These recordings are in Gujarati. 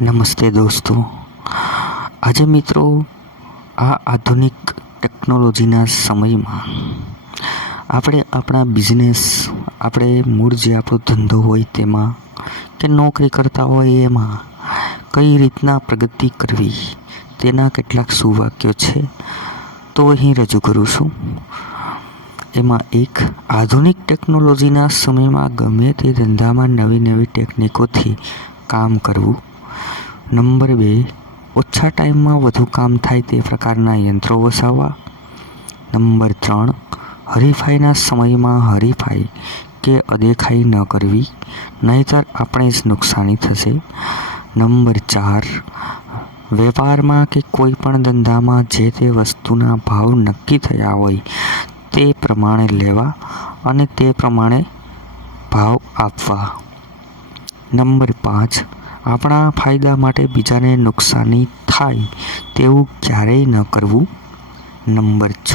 નમસ્તે દોસ્તો. આજે મિત્રો, આ આધુનિક ટેકનોલોજીના સમયમાં આપણે આપણા બિઝનેસ, આપણે મૂળ જે આપણો ધંધો હોય તેમાં કે નોકરી કરતા હોય એમાં કઈ રીતના પ્રગતિ કરવી, તેના કેટલાક સુવાક્યો છે, તો અહીં રજૂ કરું છું. એમાં એક, આધુનિક ટેકનોલોજીના સમયમાં ગમે તે ધંધામાં નવી નવી ટેકનિકોથી કામ કરવું. નંબર બે, ઓછા ટાઈમમાં વધુ કામ થાય તે પ્રકારના યંત્રો વસાવવા નંબર ત્રણ, હરીફાઈના સમયમાં હરીફાઈ કે અદેખાઈ ન કરવી, નહીંતર આપણે જ નુકસાની થશે. નંબર ચાર, વેપારમાં કે કોઈ પણ ધંધામાં જે તે વસ્તુના ભાવ નક્કી થયા હોય તે પ્રમાણે લેવા અને તે પ્રમાણે ભાવ આપવા. નંબર પાંચ આપણા ફાયદા માટે બીજાને નુકસાની થાય તેવું ક્યારેય ન કરવું. નંબર છ,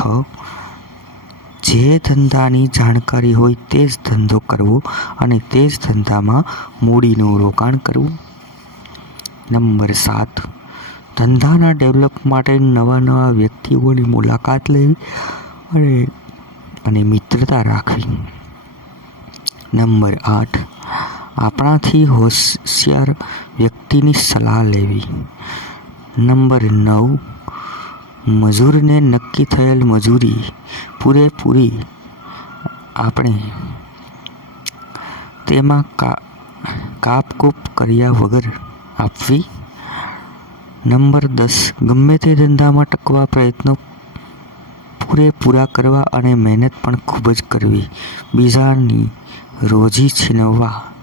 જે ધંધાની જાણકારી હોય તે જ ધંધો કરવો અને તે જ ધંધામાં મૂડીનું રોકાણ કરવું. નંબર સાત, ધંધાના ડેવલપ માટે નવા નવા વ્યક્તિઓની મુલાકાત લેવી અને અને મિત્રતા રાખવી. નંબર આઠ આપણાથી હોશિયાર વ્યક્તિની સલાહ લેવી. નંબર નવ. મજૂરને નક્કી થયેલ મજૂરી પૂરેપૂરી આપણે તેમાં કાપકૂપ કર્યા વગર આપવી. નંબર દસ. ગમે તે ધંધામાં ટકવા પ્રયત્નો પૂરેપૂરા કરવા અને મહેનત પણ ખૂબ જ કરવી. બીજાની રોજી છીનવવા.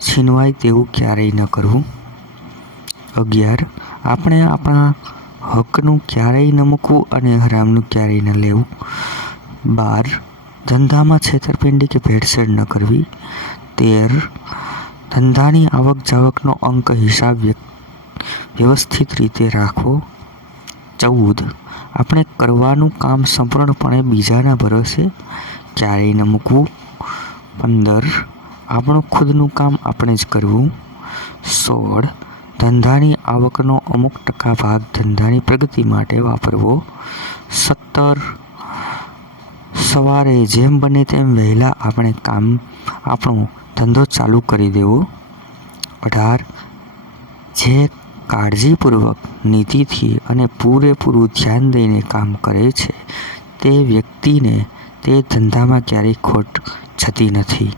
છીનવાય તેવું ક્યારેય ન કરવું. અગિયાર, આપણે આપણા હકનું ક્યારેય ન મૂકવું અને હરામનું ક્યારેય ન લેવું. બાર, ધંધામાં છેતરપિંડી કે ભેળસેળ ન કરવી. તેર, ધંધાની આવક જાવકનો અંક હિસાબ વ્યવસ્થિત રીતે રાખવો. ચૌદ, આપણે કરવાનું કામ સંપૂર્ણપણે બીજાના ભરોસે ક્યારેય ન મૂકવું. પંદર આપણું ખુદનું કામ આપણે જ કરવું. સોળ. ધંધાની આવકનો અમુક ટકા ભાગ ધંધાની પ્રગતિ માટે વાપરવો. સત્તર. સવારે જેમ બને તેમ વહેલા આપણે કામ, આપણો ધંધો ચાલુ કરી દેવો. અઢાર. જે કાળજીપૂર્વક નીતિથી અને પૂરેપૂરું ધ્યાન દઈને કામ કરે છે, તે વ્યક્તિને તે ધંધામાં ક્યારેય ખોટ જતી નથી.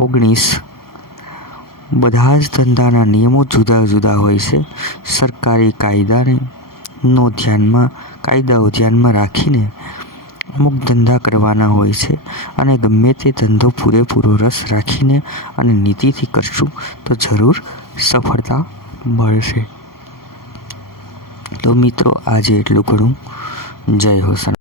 ઓગણીસ. બધા જ ધંધાના નિયમો જુદા જુદા હોય છે. સરકારી કાયદાને નો ધ્યાનમાં, કાયદાઓ ધ્યાનમાં રાખીને અમુક ધંધા કરવાના હોય છે અને ગમે તે ધંધો પૂરેપૂરો રસ રાખીને અને નીતિથી કરશું તો જરૂર સફળતા મળશે. તો મિત્રો, આજે એટલું ઘણું જય હોસન